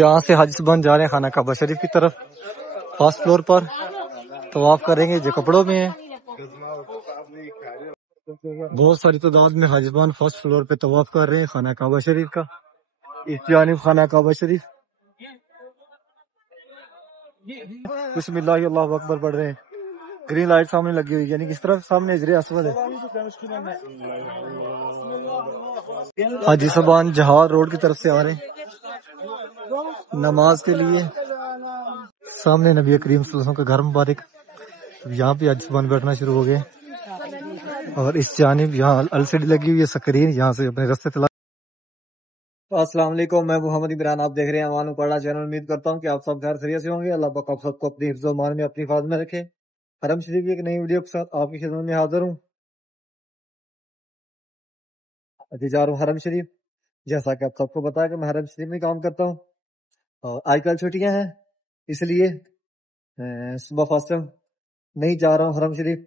یہاں سے حاجی صاحب جا رہے ہیں خانہ کعبہ شریف کی طرف. فرسٹ فلور پر طواف کریں گے جو کپڑوں میں ہیں. بہت ساری تعداد میں حاجی صاحب فرسٹ فلور پہ طواف کر رہے ہیں خانہ کعبہ شریف کا. اس جانب خانہ کعبہ شریف. بسم اللہ اللہ اکبر پڑھ رہے ہیں. گرین لائٹ سامنے لگی ہوئی یعنی کس طرف سامنے حجر اسود ہے. حاجی صاحب جہار روڈ کی طرف سے آ رہے ہیں نماز کے لیے. سامنے نبی کریم صلی اللہ علیہ وسلم کا گھر مبارک. یہاں پہ حاجی صاحب بیٹھنا شروع ہو گئے اور اس جانب یہاں LCD لگی ہوئی ہے سکرین. یہاں سے اپنے رستے تلاش. السلام علیکم، میں محمد عمران، آپ دیکھ رہے ہیں امان پڑھا چینل. امید کرتا ہوں کہ آپ سب خیر خیریت سے ہوں گے. اللہ پاک آپ سب کو اپنی حفظ و امان میں اپنی حفاظت میں رکھے. حرم شریف کی ایک نئی ویڈیو کے ساتھ آپ کی خدمت میں حاضر ہوں. جا رہا ہوں حرم شریف. جیسا کہ آپ سب کو پتا ہے کہ میں حرم شریف میں کام کرتا ہوں اور آج کل چھٹیاں ہیں اس لیے صبح فاسٹ نہیں جا رہا ہوں حرم شریف.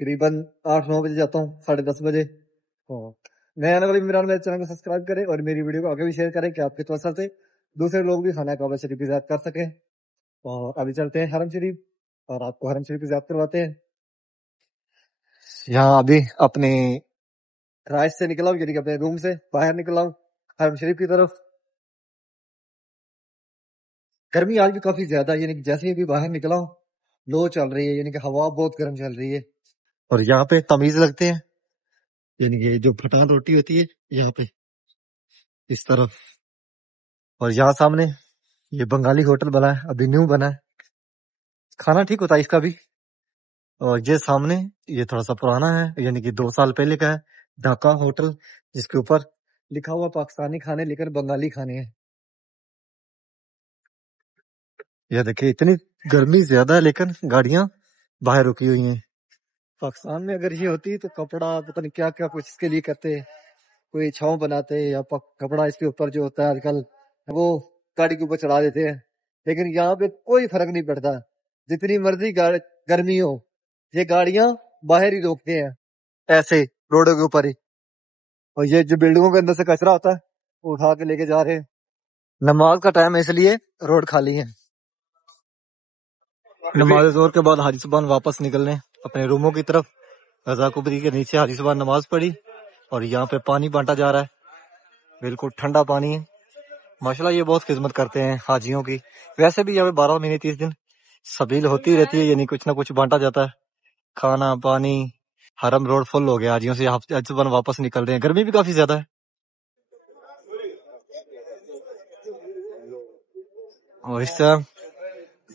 قریباً 8-9 بجے جاتا ہوں، 10:30 بجے. نیا نگر عمران میرے چینل کو سبسکرائب کریں اور میری ویڈیو کو آگے بھی شیئر کریں کہ آپ کے توسط سے دوسرے لوگ بھی خانہ کعبہ شریف کی زیارت کر سکیں. اور ابھی چلتے ہیں حرم شریف اور آپ کو حرم شریف کی زیارت کرواتے ہیں. یہاں ابھی اپنے رائش سے نکلا ہوں یعنی کہ اپنے روم سے باہر نکلا ہوں حرم شریف کی طرف. گرمی آج بھی کافی زیادہ ہے یعنی کہ جیسے بھی باہر نکلا ہوں لو چل رہی ہے یعنی کہ ہوا بہت گرم چل رہی ہے. اور یہاں پہ تمیز لگتے ہیں یعنی کہ جو پھٹان روٹی ہوتی ہے یہاں پہ اس طرف. اور یہاں سامنے یہ بنگالی ہوٹل بنا ہے، ابھی نیو بنا ہے. کھانا ٹھیک ہوتا ہے اس کا بھی. اور یہ سامنے یہ تھوڑا سا پرانا ہے یعنی کہ 2 سال پہلے کا ہے. ڈھاکہ ہوٹل جس کے اوپر لکھا ہوا پاکستانی کھانے لیکن بنگالی کھانے ہیں. یہ دیکھیں اتنی گرمی زیادہ ہے لیکن گاڑیاں باہر رکی ہوئی ہیں. پاکستان میں اگر یہ ہوتی تو کپڑا پتہ نہیں کیا کیا کچھ اس کے لیے کرتے، کوئی چھاؤں بناتے یا کپڑا اس کے اوپر جو ہوتا ہے آج کل وہ گاڑی کے اوپر چڑھا دیتے ہیں. لیکن یہاں پہ کوئی فرق نہیں پڑتا، جتنی مرضی گرمی ہو یہ گاڑیاں باہر ہی روکتے ہیں ایسے روڈوں کے اوپر ہی. اور یہ جو بلڈنگوں کے اندر سے کچرا ہوتا ہے وہ اٹھا کے لے کے جا رہے ہیں. نماز کا ٹائم ہے اس لیے روڈ خالی ہے. نماز ظہر کے بعد حاجی صاحب واپس نکلنے اپنے روموں کی طرف. غزہ کبری کے نیچے حاجی صاحب نماز پڑھی اور یہاں پہ پانی بانٹا جا رہا ہے. بالکل ٹھنڈا پانی ہے. ماشاءاللہ یہ بہت خدمت کرتے ہیں حاجیوں کی. ویسے بھی یہاں پہ 12 مہینے 30 دن سبیل ہوتی رہتی ہے یعنی کچھ نہ کچھ بانٹا جاتا ہے، کھانا پانی. حرم روڈ فل ہو گیا حاجیوں سے. حاجی صاحب واپس نکل رہے ہیں، گرمی بھی کافی زیادہ ہے. اور اس طرح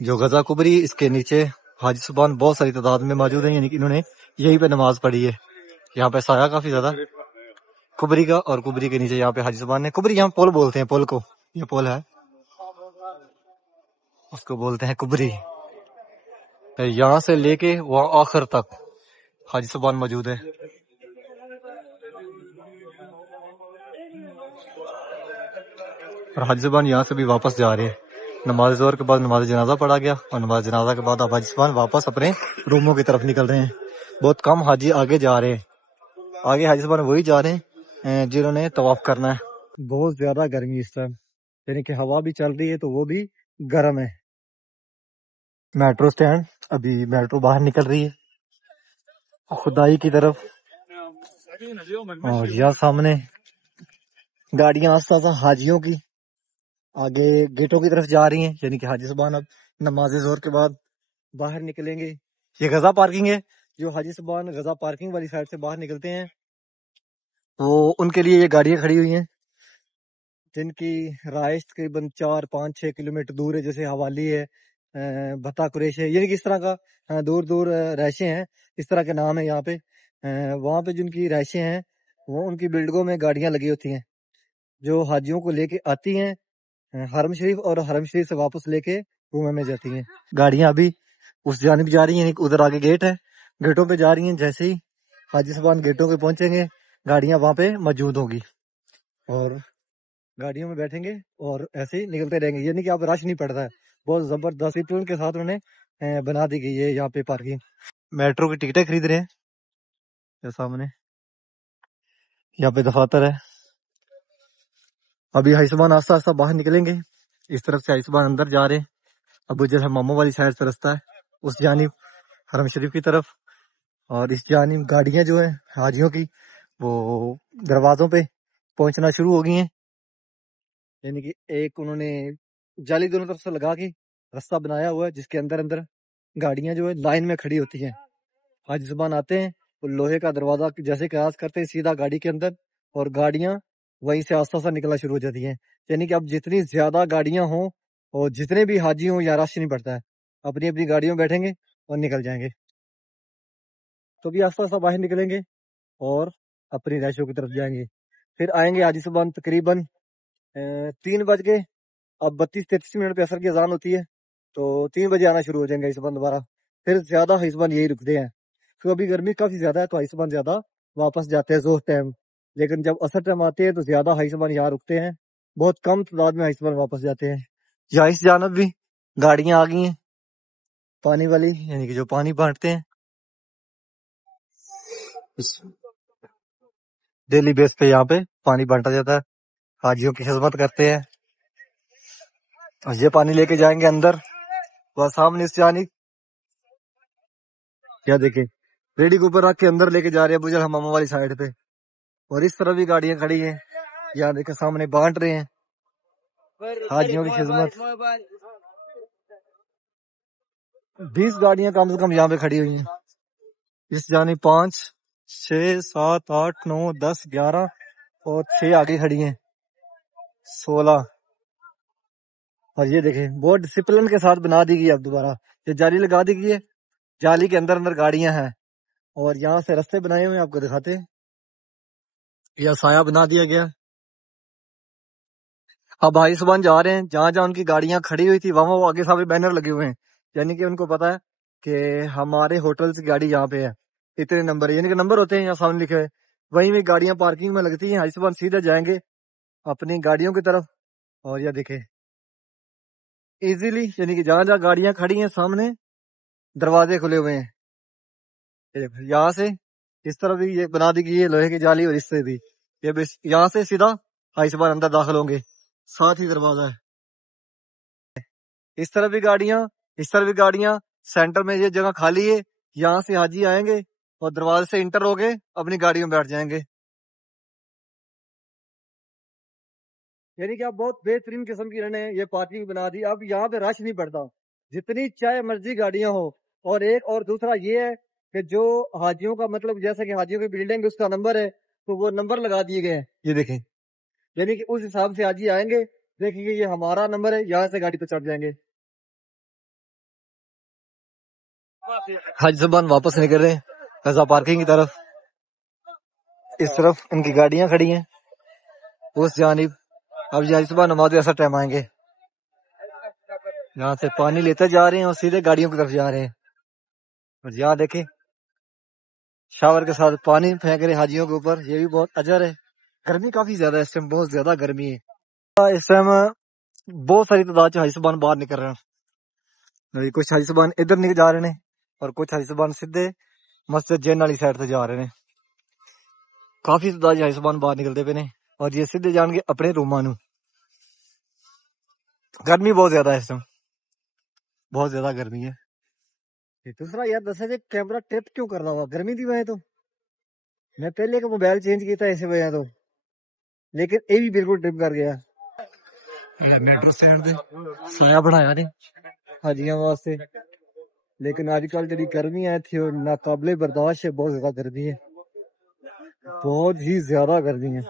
جو غزہ کبری اس کے نیچے حاجی صاحب بہت ساری تعداد میں موجود ہیں یعنی کہ انہوں نے یہیں پہ نماز پڑھی ہے. یہاں پہ سایہ کافی زیادہ کبری کا اور کبری کے نیچے یہاں پہ حاجی صاحب نے کبری، یہاں پول بولتے ہیں پول کو، یہ پول ہے اس کو بولتے ہیں کبری. یہاں سے لے کے وہاں آخر تک حاجی صاحب موجود ہے. اور حاجی صاحب یہاں سے بھی واپس جا رہے ہیں. نماز ظہر کے بعد نماز جنازہ پڑھا گیا اور نماز جنازہ کے بعد اب حاجی صاحب واپس اپنے روموں کی طرف نکل رہے ہیں. بہت کم حاجی آگے جا رہے ہیں. آگے حاجی صاحب وہی جا رہے ہیں جنہوں نے طواف کرنا ہے. بہت زیادہ گرمی اس ٹائم یعنی کہ ہوا بھی چل رہی ہے تو وہ بھی گرم ہے. میٹرو سٹینڈ ابھی میٹرو باہر نکل رہی ہے خدائی کی طرف. اور یہاں سامنے گاڑیاں آستہ آستہ حاجیوں کی آگے گیٹوں کی طرف جا رہی ہیں یعنی کہ حاجی صاحب اب نماز ظہر کے بعد باہر نکلیں گے. یہ غزہ پارکنگ ہے. جو حاجی صاحب غزہ پارکنگ والی سائڈ سے باہر نکلتے ہیں وہ ان کے لیے یہ گاڑیاں کھڑی ہوئی ہیں جن کی رہائش تقریباً 4-5-6 کلومیٹر دور ہے. جیسے حوالی ہے، بھتا قریش ہے، یعنی کہ اس طرح کا دور دور رہائشیں ہیں. اس طرح کے نام ہے یہاں پہ. وہاں پہ جن کی رہائشیں ہیں وہ ان کی بلڈنگوں میں گاڑیاں لگی ہوتی ہیں جو حاجیوں کو لے کے آتی ہیں حرم شریف اور حرم شریف سے واپس لے کے رومے میں جاتی ہیں. گاڑیاں ابھی اس جانب جا رہی ہیں، ادھر آگے گیٹ ہے، گیٹوں پہ جا رہی ہیں. جیسے ہی حاجی صاحب گیٹوں پہ پہنچیں گے گاڑیاں وہاں پہ موجود ہوں گی اور گاڑیوں میں بیٹھیں گے اور ایسے ہی نکلتے رہیں گے. یعنی کہ اب رش نہیں پڑتا ہے. بہت زبردست پلان کے ساتھ انہوں نے بنا دی گئی ہے یہاں پہ پارکنگ. میٹرو کی ٹکٹیں خرید رہے ہیں سامنے. یہاں پہ دفاتر ہے. ابھی حاجی صاحب آستہ آستہ باہر نکلیں گے اس طرف سے حاجی صاحب اندر جا رہے ہیں. ابو جیسا ماموں والی سائڈ سے رستہ ہے اس جانب حرم شریف کی طرف. اور اس جانب گاڑیاں جو ہیں حاجیوں کی وہ دروازوں پہ پہنچنا شروع ہو گئی ہیں. یعنی کہ ایک انہوں نے جالی دونوں طرف سے لگا کے رستہ بنایا ہوا ہے جس کے اندر اندر گاڑیاں جو ہے لائن میں کھڑی ہوتی ہیں. حاجی زبان آتے ہیں وہ لوہے کا دروازہ جیسے کراس کرتے ہیں سیدھا گاڑی کے اندر اور گاڑیاں وہیں سے آستہ آستہ نکلنا شروع ہو جاتی ہیں. یعنی کہ اب جتنی زیادہ گاڑیاں ہوں اور جتنے بھی حاجی ہوں یا رش نہیں پڑتا ہے, اپنی اپنی گاڑیوں میں بیٹھیں گے اور نکل جائیں گے. تو بھی آستہ آستہ باہر نکلیں گے اور اپنی رہائشوں کی طرف جائیں گے. پھر آئیں گے حاجی صاحب تقریباً 3 بج کے اب 32-33 منٹ پہ عصر کی اذان ہوتی ہے تو 3 بجے آنا شروع ہو جائیں گے حاجی صاحب دوبارہ. پھر زیادہ حاجی صاحب یہی رکتے ہیں کیونکہ ابھی گرمی کافی زیادہ ہے تو حاجی صاحب زیادہ واپس جاتے ہیں ظہر ٹائم. لیکن جب عصر ٹائم آتے ہیں تو زیادہ حاجی صاحب یہاں رکتے ہیں, بہت کم تعداد میں حاجی صاحب واپس جاتے ہیں. یہاں اس جانب بھی گاڑیاں آ گئی ہیں پانی والی, یعنی کہ جو پانی بانٹتے ہیں ڈیلی بیس پہ یہاں پہ پانی بانٹا جاتا ہے, حاجیوں کی خدمت کرتے ہیں. اور یہ پانی لے کے جائیں گے اندر. وہ سامنے اس جانب کیا دیکھیں ریڈی کے اوپر رکھ کے اندر لے کے جا رہے ہیں بجر ہمامہ والی سائڈ پہ. اور اس طرح بھی گاڑیاں کھڑی ہیں, یہاں دیکھیں سامنے بانٹ رہے ہیں حاجیوں کی خدمت. 20 گاڑیاں کم سے کم یہاں پہ کھڑی ہوئی ہیں. اس جانب 5 6 7 8 9 10 11 اور 6 آگے کھڑی ہیں 16. اور یہ دیکھیں بہت ڈسپلن کے ساتھ بنا دی گئی. اب دوبارہ یہ جالی لگا دی گئی ہے, جالی کے اندر اندر گاڑیاں ہیں اور یہاں سے رستے بنائے ہوئے ہیں, آپ کو دکھاتے ہیں. یا سایہ بنا دیا گیا. اب حاجی صاحب جا رہے ہیں جہاں جہاں ان کی گاڑیاں کھڑی ہوئی تھی وہاں وہ آگے سامنے بینر لگے ہوئے ہیں, یعنی کہ ان کو پتا ہے کہ ہمارے ہوٹل کی گاڑی یہاں پہ ہے, اتنے نمبر, یعنی کہ نمبر ہوتے ہیں یہاں سامنے لکھے ہوئے. وہیں بھی گاڑیاں پارکنگ میں لگتی ہیں. حاجی صاحب سیدھے جائیں گے اپنی گاڑیوں کی طرف. اور یہ دیکھیں ایزیلی, یعنی کہ جہاں جہاں گاڑیاں کھڑی ہیں سامنے دروازے کھلے ہوئے ہیں. یہاں سے اس طرح بھی یہ بنا دی گئی ہے لوہے کی جالی, اور اس سے بھی یہ یہاں سے سیدھا حاجی صاحب اندر داخل ہوں گے, ساتھ ہی دروازہ ہے. اس طرح بھی گاڑیاں سینٹر میں یہ جگہ خالی ہے, یہاں سے حاجی آئیں گے اور دروازے سے انٹر ہو کے اپنی گاڑیوں میں بیٹھ جائیں گے. یعنی کہ اب بہت بہترین قسم کی انہوں نے یہ پارکنگ بنا دی. اب یہاں پہ رش نہیں پڑتا, جتنی چاہے مرضی گاڑیاں ہو. اور ایک اور دوسرا یہ ہے کہ جو حاجیوں کا مطلب جیسا کہ حاجیوں کی بلڈنگ اس کا نمبر ہے تو وہ نمبر لگا دیے گئے ہیں, یہ دیکھیں. یعنی کہ اس حساب سے حاجی آئیں گے, دیکھیں گے یہ ہمارا نمبر ہے, یہاں سے گاڑی پہ چڑھ جائیں گے. حاجی صاحب واپس نکل رہے ہیں قضا پارکنگ کی طرف. اس طرف ان کی گاڑیاں کھڑی ہیں اس جانب. اب حاجی صاحب نماز ایسا ٹائم آئیں گے, یہاں سے پانی لیتے جا رہے ہیں اور سیدھے گاڑیوں کی طرف جا رہے ہیں. اور یہاں دیکھیں شاور کے ساتھ پانی پھینک رہے حاجیوں کے اوپر, یہ بھی بہت اجر ہے. گرمی کافی زیادہ ہے اس ٹائم, بہت زیادہ گرمی ہے اس ٹائم. بہت ساری تعداد سے حاجی صاحب باہر نکل رہے ہیں. کچھ حاجی صاحب ادھر نکل جا رہے ہیں اور کچھ حاجی صاحب سیدھے مسجد جین والی سائڈ سے جا رہے ہیں. کافی تعداد حاجی صاحب باہر نکلتے پے نے اور یہ سیدھے جان گے اپنے روماں نوں. گرمی بہت زیادہ ہے اس ٹائم, بہت زیادہ گرمی ہے. دوسرا یار دسا جی کیمرہ ٹرپ کیوں کر رہا ہوا, گرمی دی وجہ تو میں پہلے کا موبائل چینج کیتا اس وجہ تو, لیکن یہ بھی بالکل ٹرپ کر گیا. میٹرو سٹینڈ دے سایہ بنایا نے حاجیاں واسطے, لیکن اج کل جڑی گرمی ہے تھی ناقابل برداشت ہے. بہت زیادہ گرمی ہے, بہت ہی زیادہ گرمی ہے.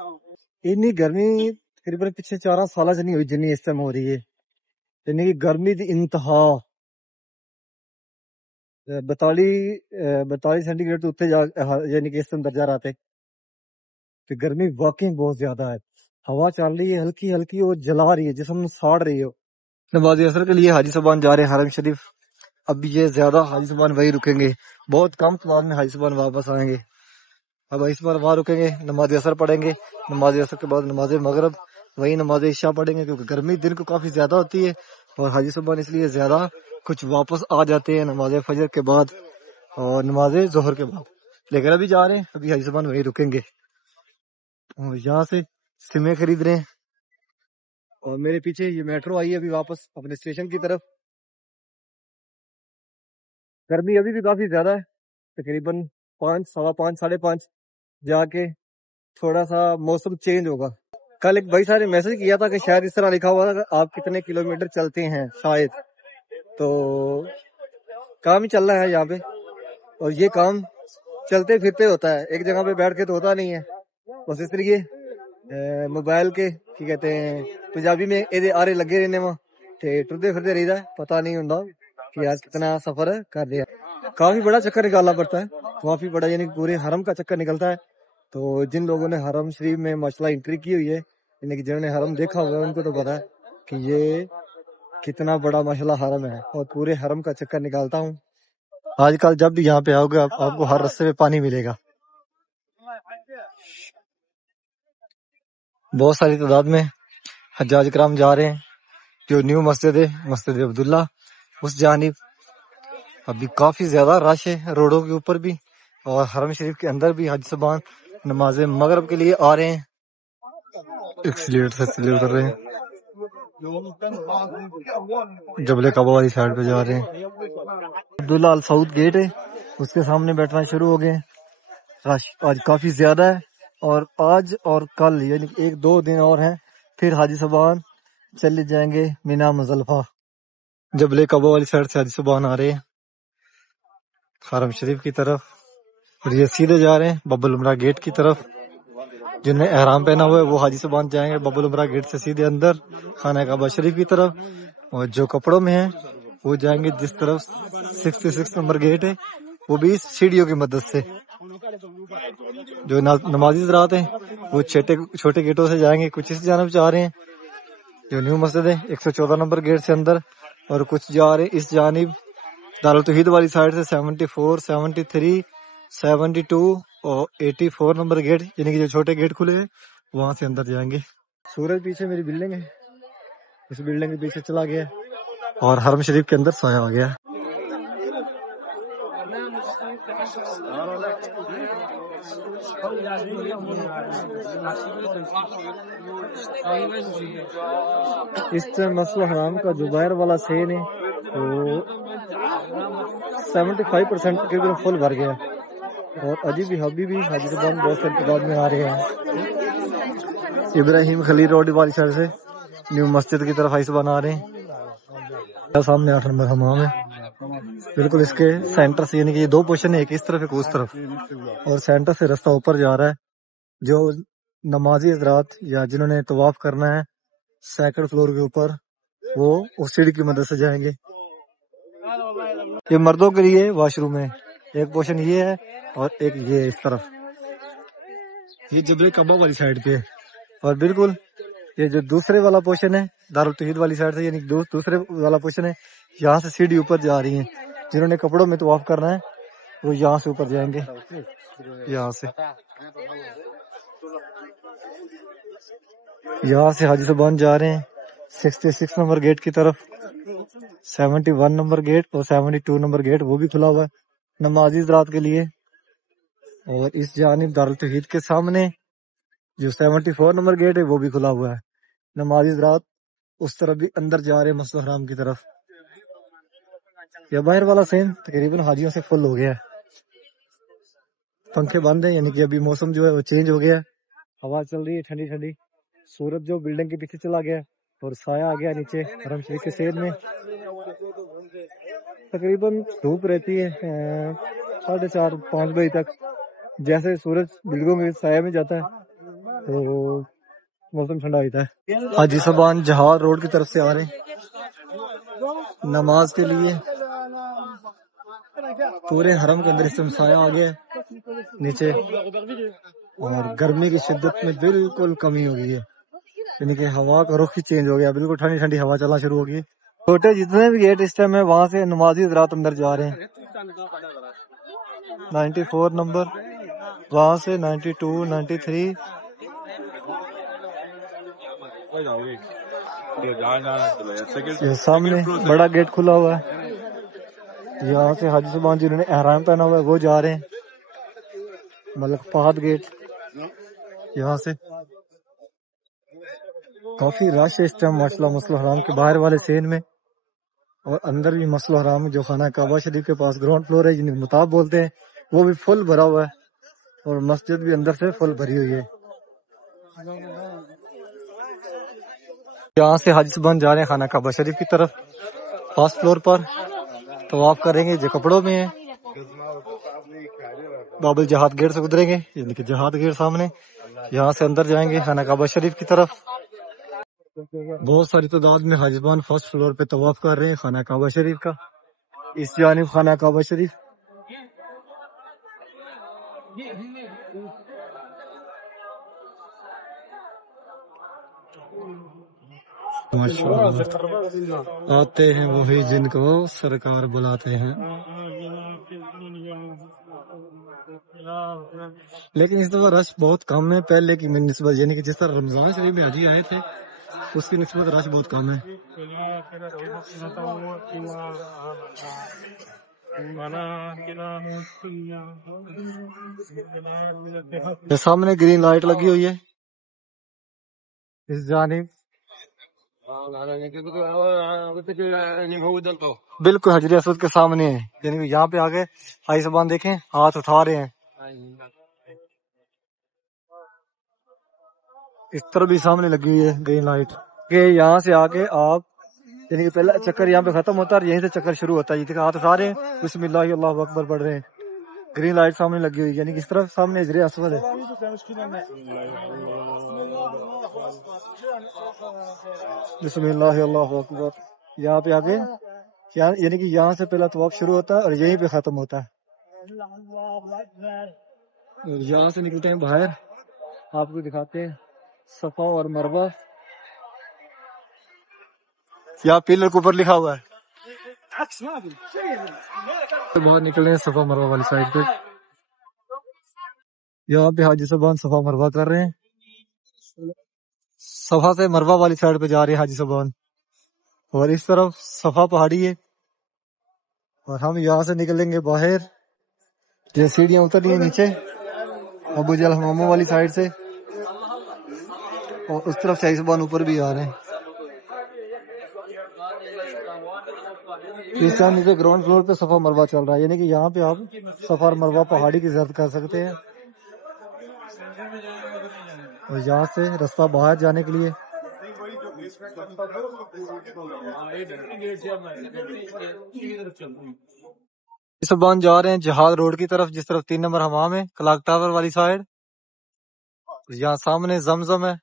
اتنی گرمی تقریباً پچھلے 4 سالوں سے نہیں ہوئی جنی اس ٹائم ہو رہی ہے. یعنی کہ گرمی دی انتہا 42 سینٹی گریڈ تو اتنے جا, یعنی کہ اس ٹائم درجہ رہتے. تو گرمی واقعی بہت زیادہ ہے. ہوا چل رہی ہے ہلکی ہلکی اور جلا رہی ہے, جسم ساڑ رہی ہے. نماز اثر کے لیے حاجی صاحب جا رہے ہیں حرم شریف. اب یہ زیادہ حاجی صاحب وہی رکیں گے, بہت کم تعداد میں حاجی صاحب واپس آئیں گے. اب حاجی صاحب وہاں رکیں گے, نماز اثر پڑھیں گے, نماز اثر کے بعد نماز مغرب, وہی نماز عشاء پڑھیں گے کیونکہ گرمی دن کو کافی زیادہ ہوتی ہے. اور حاجی صاحب اس لیے زیادہ کچھ واپس آ جاتے ہیں نماز فجر کے بعد اور نماز ظہر کے بعد. لیکن ابھی جا رہے ہیں, ابھی حاجی صاحب وہی رکیں گے. اور یہاں سے سمیں خرید رہے ہیں اور میرے پیچھے یہ میٹرو آئی ہے ابھی واپس اپنے اسٹیشن کی طرف. گرمی ابھی بھی کافی زیادہ ہے, تقریباً 5, 5:15, 5:30 جا کے تھوڑا سا موسم چینج ہوگا. کل ایک بھائی صاحب نے میسج کیا تھا کہ شاید اس طرح لکھا ہوا تھا کہ آپ کتنے کلومیٹر چلتے ہیں شاید, تو کام ہی چل رہا ہے یہاں پہ, اور یہ کام چلتے پھرتے ہوتا ہے, ایک جگہ پہ بیٹھ کے تو ہوتا نہیں ہے. بس اس طریقے موبائل کے کہتے ہیں پنجابی میں ایدے آرے لگے رہنے وہاں ٹرتے پھرتے رہی ہے, پتہ نہیں ہوتا کہ آج کتنا سفر کر رہے ہیں. کافی بڑا چکر نکالنا پڑتا ہے, کافی بڑا, یعنی پورے حرم کا چکر نکلتا ہے. تو جن لوگوں نے حرم شریف میں ماشاءاللہ انٹری کی ہوئی ہے, یعنی کہ جنہوں نے حرم دیکھا ہوا ہے, ان کو تو پتا ہے کہ یہ کتنا بڑا ماشاءاللہ حرم ہے, اور پورے حرم کا چکر نکالتا ہوں. آج کل جب بھی یہاں پہ آؤ گے آپ کو ہر رستے میں پانی ملے گا. بہت ساری تعداد میں حجاج کرام جا رہے ہیں. جو نیو مسجد ہے, مسجد عبداللہ, اس جانب ابھی کافی زیادہ رش ہے روڈوں کے اوپر بھی, اور حرم شریف کے اندر بھی حج صاحبان نماز مغرب کے لیے آ رہے ہیں. ایکسیلیٹر سے ایکسیلیٹر کر رہے ہیں, جبل کعبہ والی سائڈ پہ جا رہے ہیں. عبداللہ السعود گیٹ ہے, اس کے سامنے بیٹھنا شروع ہو گئے. رش آج کافی زیادہ ہے, اور آج اور کل یعنی 1-2 دن اور ہیں, پھر حاجی صاحبان چلے جائیں گے مینا مزدلفہ. جبل کعبہ والی سائڈ سے حاجی صاحبان آ رہے ہیں حرم شریف کی طرف, اور یہ سیدھے جا رہے ہیں باب العمرہ گیٹ کی طرف. جن نے احرام پہنا ہوا ہے وہ حاجی صاحبان جائیں گے باب العمرہ گیٹ سے سیدھے اندر خانہ کعبہ شریف کی طرف, اور جو کپڑوں میں ہیں وہ جائیں گے جس طرف 66 نمبر گیٹ ہے, وہ بھی سیڑھیوں کی مدد سے. جو نمازی حضرات ہیں وہ چھوٹے گیٹوں سے جائیں گے, کچھ اس جانب جا رہے ہیں جو نیو مسجد ہے 114 نمبر گیٹ سے اندر, اور کچھ جا رہے ہیں اس جانب دارالتوحید والی سائڈ سے 74, 73, 72 اور 84 نمبر گیٹ, یعنی کہ جو چھوٹے گیٹ کھلے ہیں وہاں سے اندر جائیں گے. سورج پیچھے میری بلڈنگ ہے, اس بلڈنگ کے پیچھے چلا گیا, اور حرم شریف کے اندر سایہ آ گیا. اس ٹائم مسجد حرام کا جو باہر والا سین ہے وہ 75% تقریباً فل بھر گیا, اور ابھی بھی حاجی صاحبان بہت سے تعداد میں آ رہے ہیں. ابراہیم خلیل روڈ والی سائڈ سے نیو مسجد کی طرف حاجی صاحبان آ رہے ہیں. سامنے 8 نمبر حمام ہے, بالکل اس کے سینٹر سے, یعنی کہ یہ 2 پوزیشن ہے, ایک اس طرف ایک اس طرف, اور سینٹر سے رستہ اوپر جا رہا ہے. جو نمازی حضرات یا جنہوں نے طواف کرنا ہے 2nd فلور کے اوپر, وہ اس سیڑھی کی مدد سے جائیں گے. یہ مردوں کے لیے واش روم ہے, ایک پوزیشن یہ ہے اور ایک یہ اس طرف, یہ جبل کعبہ والی سائڈ پہ ہے. اور بالکل یہ جو دوسرے والا پوزیشن ہے دارالتوحید والی سائڈ سے, یعنی دوسرے والا پوزیشن ہے, یہاں سے سیڑھی اوپر جا رہی ہیں. جنہوں نے کپڑوں میں طواف کرنا ہے وہ یہاں سے اوپر جائیں گے, یہاں سے حاجی صاحبان جا رہے ہیں 66 نمبر گیٹ کی طرف. 71 نمبر گیٹ اور 72 نمبر گیٹ وہ بھی کھلا ہوا ہے نمازی حضرات کے لیے. اور اس جانب دارالتوحید کے سامنے جو 74 نمبر گیٹ ہے وہ بھی کھلا ہوا ہے. نمازی حضرات اس طرف بھی اندر جا رہے ہیں مسجد حرام کی طرف. یہ باہر والا سین تقریباً حاجیوں سے فل ہو گیا ہے, پنکھے بند ہیں, یعنی کہ ابھی موسم جو ہے وہ چینج ہو گیا ہے, ہوا چل رہی ہے ٹھنڈی ٹھنڈی. سورج جو بلڈنگ کے پیچھے چلا گیا اور سایہ آ گیا نیچے حرم شریف کے سیر میں. تقریباً دھوپ رہتی ہے 4:30-5 بجے تک. جیسے سورج بلڈنگوں کے سایہ میں جاتا ہے تو موسم ٹھنڈا ہوتا ہے. حاجی صاحبان جہار روڈ کی طرف سے آ رہے ہیں نماز کے لیے. پورے حرم کے اندر اس میں سایہ آ گیا نیچے, اور گرمی کی شدت میں بالکل کمی ہو گئی ہے, یعنی کہ ہوا کا رخ ہی چینج ہو گیا, بالکل ٹھنڈی ٹھنڈی ہوا چلنا شروع ہو گئی. چھوٹے جتنے بھی گیٹ اس ٹائم ہے وہاں سے نمازی حضرات اندر جا رہے ہیں. 94 نمبر, وہاں سے 92, 93. یہ سامنے بڑا گیٹ کھلا ہوا ہے, یہاں سے حاجی صاحبان جنہوں نے احرام پہنا ہوا ہے وہ جا رہے ہیں ملک فہد گیٹ. یہاں سے کافی رش ہے اس ٹائم ماشاءاللہ مسجد الحرام کے باہر والے سین میں، اور اندر بھی مسجد الحرام جو خانہ کعبہ شریف کے پاس گراؤنڈ فلور ہے جنہیں مطاب بولتے ہیں، وہ بھی فل بھرا ہوا ہے، اور مسجد بھی اندر سے فل بھری ہوئی ہے۔ یہاں سے حاجی صاحبان جا رہے ہیں خانہ کعبہ شریف کی طرف، فرسٹ فلور پر طواف کریں گے جو کپڑوں میں ہیں، باب الجہاد گیٹ سے گزریں گے، یعنی کہ جہاد گیٹ سامنے، یہاں سے اندر جائیں گے خانہ کعبہ شریف کی طرف۔ بہت ساری تعداد میں حاجبان فرسٹ فلور پہ طواف کر رہے ہیں خانہ کعبہ شریف کا، اس جانب خانہ کعبہ شریف۔ ماشاءاللہ آتے ہیں وہی جن کو سرکار بلاتے ہیں، لیکن اس دفعہ رش بہت کم ہے پہلے کی نسبت، یعنی کہ جس طرح رمضان شریف میں حاجی آئے تھے اس کی نسبت رش بہت کم ہے۔ سامنے گرین لائٹ لگی ہوئی ہے اس جانب، بالکل حجر اسود کے سامنے ہے، یعنی کہ یہاں پہ آگے حاجی صاحبان دیکھیں ہاتھ اٹھا رہے ہیں، اس طرح بھی سامنے لگی ہوئی ہے گرین لائٹ کہ یہاں سے آگے آپ، یعنی کہ پہلا چکر یہاں پہ ختم ہوتا ہے اور یہیں سے چکر شروع ہوتا ہے، یہ ہاتھ اٹھا رہے ہیں بسم اللہ اللہ اکبر پڑھ رہے ہیں، گرین لائٹ سامنے لگی ہوئی، یعنی کہ اس طرف سامنے حجر اسود ہے۔ بسم اللہ اللہ اکبر، یہاں پہ آگے یعنی کہ یہاں سے پہلا طواف شروع ہوتا ہے اور یہیں پہ ختم ہوتا ہے، اور یہاں سے نکلتے ہیں باہر، آپ کو دکھاتے ہیں صفا اور مروہ، یہاں پلر کے اوپر لکھا ہوا ہے، باہر نکلے ہیں صفا مروہ والی سائڈ پہ، یہاں پہ حاجی صاحبان صفا مروہ کر رہے ہیں، صفا سے مروہ والی سائڈ پہ جا رہے ہیں حاجی صاحبان، اور اس طرف صفا پہاڑی ہے، اور ہم یہاں سے نکلیں گے باہر، یہ سیڑھیاں اترنی ہیں نیچے ابو جہل حماموں والی سائڈ سے، اور اس طرف سے حاجی صاحبان اوپر بھی آ رہے ہیں۔ اس ٹائم نیچے گراؤنڈ فلور پہ صفا مروہ چل رہا ہے، یعنی کہ یہاں پہ آپ صفا اور مروہ پہاڑی کی زیارت کر سکتے ہیں، اور یہاں سے رستہ باہر جانے کے لیے صاحبان جا رہے ہیں جہاد روڈ کی طرف، جس طرف 3 نمبر حمام ہے کلاک ٹاور والی سائڈ، یہاں سامنے زمزم ہے،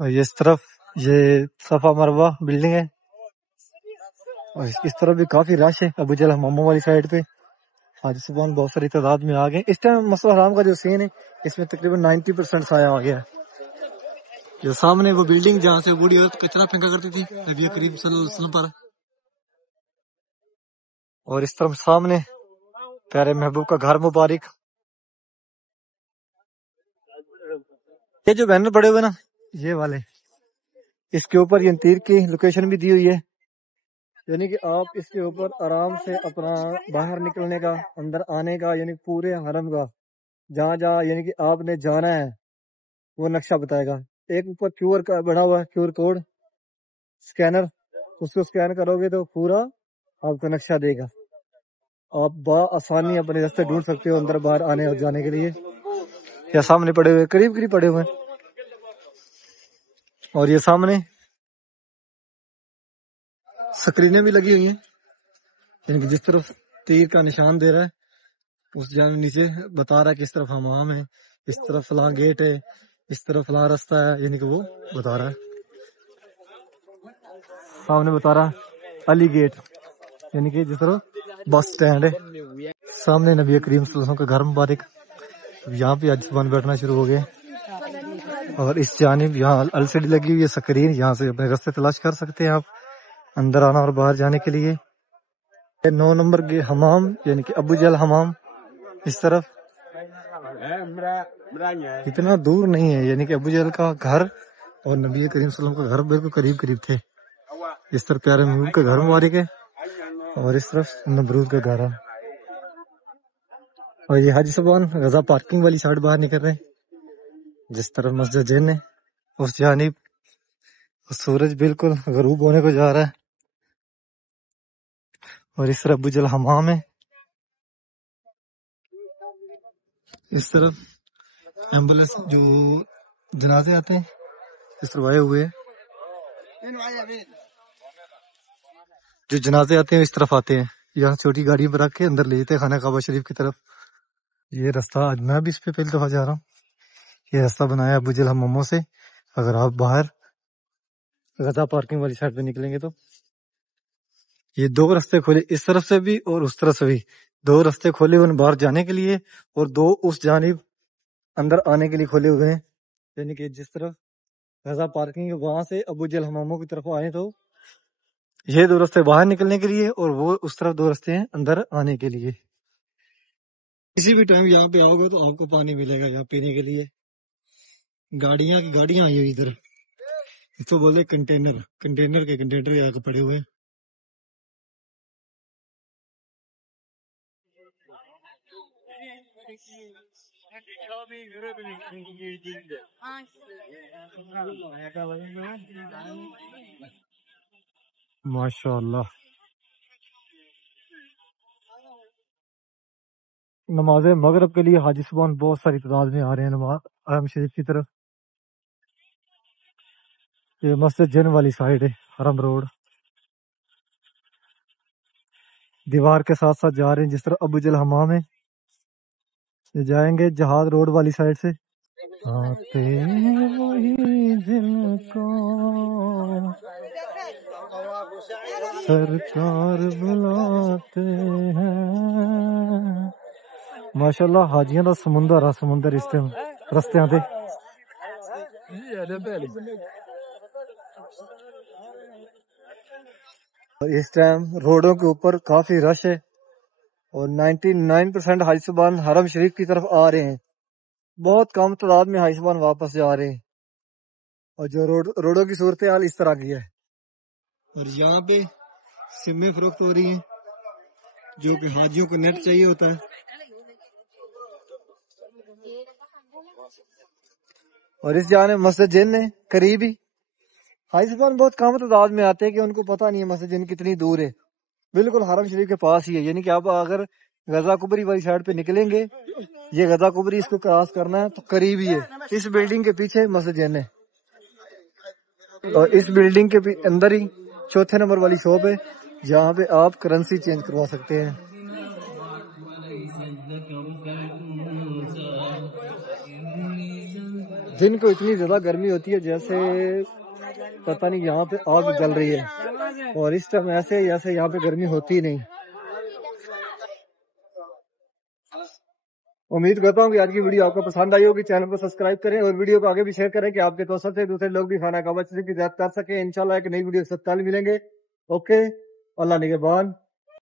اور یہ اس طرف یہ صفا مروہ بلڈنگ ہے، اور اس طرف بھی کافی رش ہے ابو جہل حماموں والی سائڈ پہ، حاجی صاحبان بہت ساری تعداد میں آ گئے۔ اس ٹائم مسجد الحرام کا جو سین ہے اس میں تقریباً 90% سایہ آ گیا ہے، جو سامنے وہ بلڈنگ جہاں سے بوڑھی عورت کچرا پھینکا کرتی تھی نبی کریم صلی اللہ علیہ وسلم پر، اور اس طرف سامنے پیارے محبوب کا گھر مبارک، یہ جو بینر پڑے ہوئے نا یہ والے، اس کے اوپر یہ تیر کی لوکیشن بھی دی ہوئی ہے، یعنی کہ آپ اس کے اوپر آرام سے اپنا باہر نکلنے کا، اندر آنے کا، یعنی پورے حرم کا جہاں جہاں یعنی کہ آپ نے جانا ہے وہ نقشہ بتائے گا۔ ایک اوپر QR کا بنا ہوا ہے، QR کوڈ اسکینر، اس کو اسکین کرو گے تو پورا آپ کو نقشہ دے گا، آپ بآسانی اپنے راستے ڈھونڈ سکتے ہو اندر باہر آنے اور جانے کے لیے۔ یا سامنے پڑے ہوئے قریب قریب پڑے ہوئے ہیں، اور یہ سامنے سکرینیں بھی لگی ہوئی ہیں، یعنی کہ جس طرف تیر کا نشان دے رہا ہے اس جانب نیچے بتا رہا ہے کہ اس طرف حمام ہے، اس طرف فلاں گیٹ ہے، اس طرف فلاں راستہ ہے، یعنی کہ وہ بتا رہا ہے، سامنے بتا رہا ہے علی گیٹ، یعنی کہ جس طرح بس سٹینڈ ہے، سامنے نبی کریم صلی اللہ علیہ وسلم کا گھر مبارک، یہاں پہ حاجی صاحبان بیٹھنا شروع ہو گئے، اور اس جانب یہاں LCD لگی ہوئی ہے سکرین، یہاں سے اپنے راستے تلاش کر سکتے ہیں آپ اندر آنا اور باہر جانے کے لیے۔ 9 نمبر کے حمام یعنی کہ ابو جہل حمام اس طرف اتنا دور نہیں ہے، یعنی کہ ابو جہل کا گھر اور نبی کریم صلی اللہ علیہ وسلم کا گھر بالکل قریب قریب تھے، اس طرف پیارے محبوب کا گھر مبارک ہے اور اس طرف نمرود کا گھر ہے، اور یہ حاجی صاحبان غزہ پارکنگ والی سائڈ باہر نکل رہے ہیں، جس طرف مسجد جن ہے اس جانب سورج بالکل غروب ہونے کو جا رہا ہے، اور اس طرف بج الحمام ہے، اس طرف ایمبولینس جو جنازے آتے ہیں اس طرف آئے ہوئے ہیں، جو جنازے آتے ہیں اس طرف آتے ہیں، یہاں چھوٹی گاڑیوں پر رکھ کے اندر لے جاتے ہیں خانہ کعبہ شریف کی طرف۔ یہ رستہ آج میں بھی اس پہ پہلی دفعہ جا رہا ہوں، یہ راستہ بنایا ابو جہل حماموں سے۔ اگر آپ باہر غزہ پارکنگ والی سائڈ پہ نکلیں گے تو یہ دو رستے کھولے، اس طرف سے بھی اور اس طرف سے بھی دو رستے کھولے ہوئے ہیں باہر جانے کے لیے، اور دو اس جانب اندر آنے کے لیے کھولے ہوئے ہیں، یعنی کہ جس طرف غزہ پارکنگ ہے وہاں سے ابو جہل حماموں کی طرف آئے تو یہ دو رستے باہر نکلنے کے لیے، اور وہ اس طرف دو رستے ہیں اندر آنے کے لیے۔ کسی بھی ٹائم یہاں پہ آؤ گے تو آپ کو پانی ملے گا یہاں پینے کے لیے۔ گاڑیاں آئی ہوئی ادھر، اس کو بولتے کنٹینر کے کنٹینر یہاں کے پڑے ہوئے ہیں۔ ماشاء اللہ، نماز مغرب کے لیے حاجی صبح بہت ساری تعداد میں آ رہے ہیں نماز حرم شریف کی طرف۔ یہ مسجد جن والی سائڈ ہے، حرم روڈ دیوار کے ساتھ ساتھ جا رہے ہیں، جس طرح ابو جہل حمام ہے یہ جائیں گے جہاد روڈ والی سائڈ سے۔ آتے وہی دل کو سرکار بلاتے ہیں۔ ماشاءاللہ حاجیاں دا سمندر آ سمندر اس ٹائم رستیاں تے۔ اس ٹائم روڈوں کے اوپر کافی رش ہے، اور 99% حاجی صبحان حرم شریف کی طرف آ رہے ہیں، بہت کم تعداد میں حاجی صبحان واپس جا رہے ہیں، اور جو روڈوں کی صورتحال اس طرح کی ہے۔ اور یہاں پہ سمیں فروخت ہو رہی ہیں جو کہ حاجیوں کو نیٹ چاہیے ہوتا ہے، اور اس جانے مسجد جن ہے قریب ہی۔ حاجی صبحان بہت کم تعداد میں آتے ہیں کہ ان کو پتہ نہیں ہے مسجد جن کتنی دور ہے، بالکل حرم شریف کے پاس ہی ہے، یعنی کہ آپ اگر غزہ کبری والی سائڈ پہ نکلیں گے، یہ غزہ کبری اس کو کراس کرنا ہے تو قریب ہی ہے، اس بلڈنگ کے پیچھے مسجد جن ہے، اور اس بلڈنگ کے اندر ہی چوتھے نمبر والی شاپ ہے جہاں پہ آپ کرنسی چینج کروا سکتے ہیں۔ دن کو اتنی زیادہ گرمی ہوتی ہے جیسے پتہ نہیں یہاں پہ آگ جل رہی ہے، اور اس ٹائم ایسے جیسے یہاں پہ گرمی ہوتی نہیں۔ امید کرتا ہوں کہ آج کی ویڈیو آپ کو پسند آئی ہوگی، چینل کو سبسکرائب کریں اور ویڈیو کو آگے بھی شیئر کریں کہ آپ کے دوستوں سے دوسرے لوگ بھی خانہ کعبہ شریف کی زیارت کر سکیں۔ انشاءاللہ ایک نئی ویڈیو سے کل ملیں گے۔ اوکے، اللہ نگہبان۔